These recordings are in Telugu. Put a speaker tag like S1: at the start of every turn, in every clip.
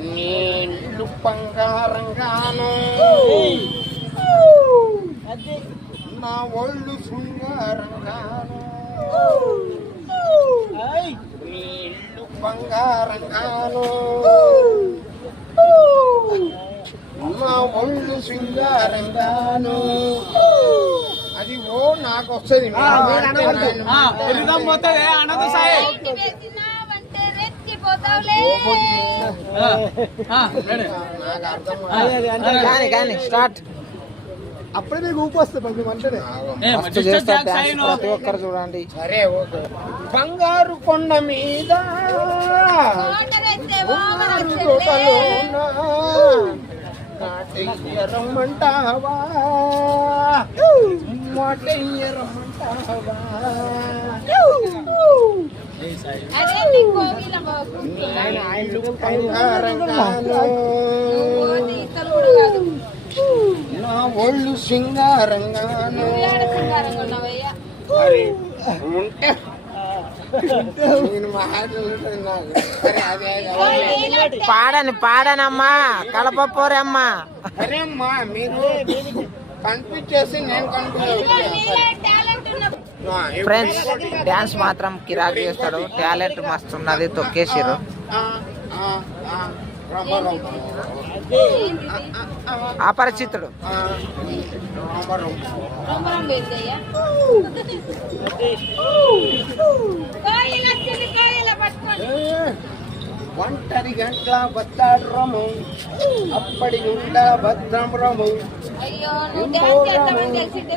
S1: Nilupang karanggana Na wallu నా ఒళ్ళు శృంగారంగాను. అది ఓ నాకు వస్తుంది.
S2: సాయి.
S3: స్టార్ట్.
S2: అప్పుడే నీకు ఊపు వస్తుంది
S3: ప్రతి ఒక్కరు చూడండి.
S1: సరే బంగారు కొండ మీద బంగారు రమ్మంటావా? మాటయ్య రమ్మంటావా?
S4: నీ
S1: ఒళ్ళు
S4: సింగారంగా
S1: ఉంటే
S3: పాడని పాడనమ్మా. కలపపోరమ్మా.
S1: అమ్మా మీరు కనిపించేసి నేను
S3: ఫ్రెండ్స్ డాన్స్ మాత్రం కిరాక్ చేస్తాడు. టాలెంట్ మస్తు ఉన్నది తొక్కేసిర్రు. అపరిచితుడు.
S1: ఒంటరి గంటల బత్తాడు రము. అప్పటి ఉండ భద్రం రము.
S4: అయ్యో నువ్వు డాన్స్ చేస్తావని తెలిసింటే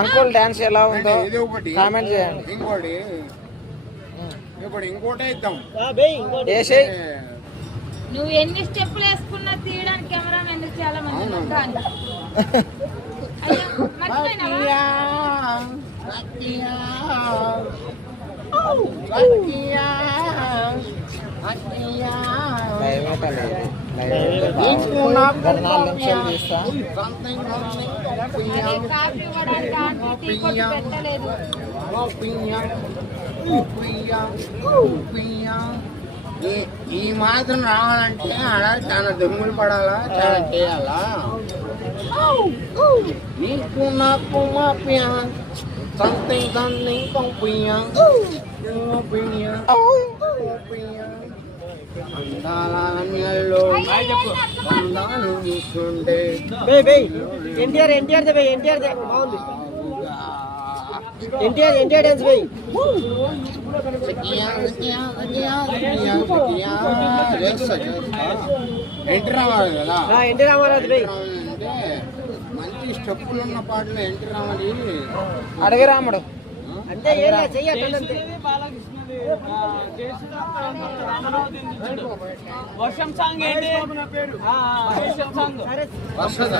S3: అంకుల్ డాన్స్ ఎలా ఉందో
S1: ఇది ఒకటి.
S3: కామెంట్ చేయండి.
S1: ఇంకోటి. ఇప్పుడు ఇంకోటి ఇద్దాం.
S3: వేసేయ్
S4: నువ్వు ఎన్ని స్టెప్పులు వేసుకున్నా తీయడానికి కెమెరా ఎందుకు చాలా మంది
S1: అవును. ఈ- ఈ మాత్రం రావాలంటే ఆడ చాలా దమ్ములు పడాలా చాలా చేయాలా నీకు నాకు మా పియా సంథింగ్ సంథింగ్ పంపియా పంపియా అందాల అన్యాల్లో అందాలు చూస్తుండే
S2: ఎన్టీఆర్ ఎన్టీఆర్ దే ఎన్టీఆర్ దే బాగుంది. ఎన్టీఆర్ ఎన్టీఆర్ డాన్స్ బై
S1: ఎన్టీ రావాలి కదా?
S2: ఎన్టీ రామారావు బై
S1: అంటే మంచి స్టెప్పులు ఉన్న పాటలు ఎన్టీ రావాలి
S3: అడవి రాముడు
S2: అంటే ఏం చెయ్యి
S5: వర్షం సాంగ్ ఏంటి? ఆ, వర్షం సాంగ్.
S2: సరే
S1: వస్తుంది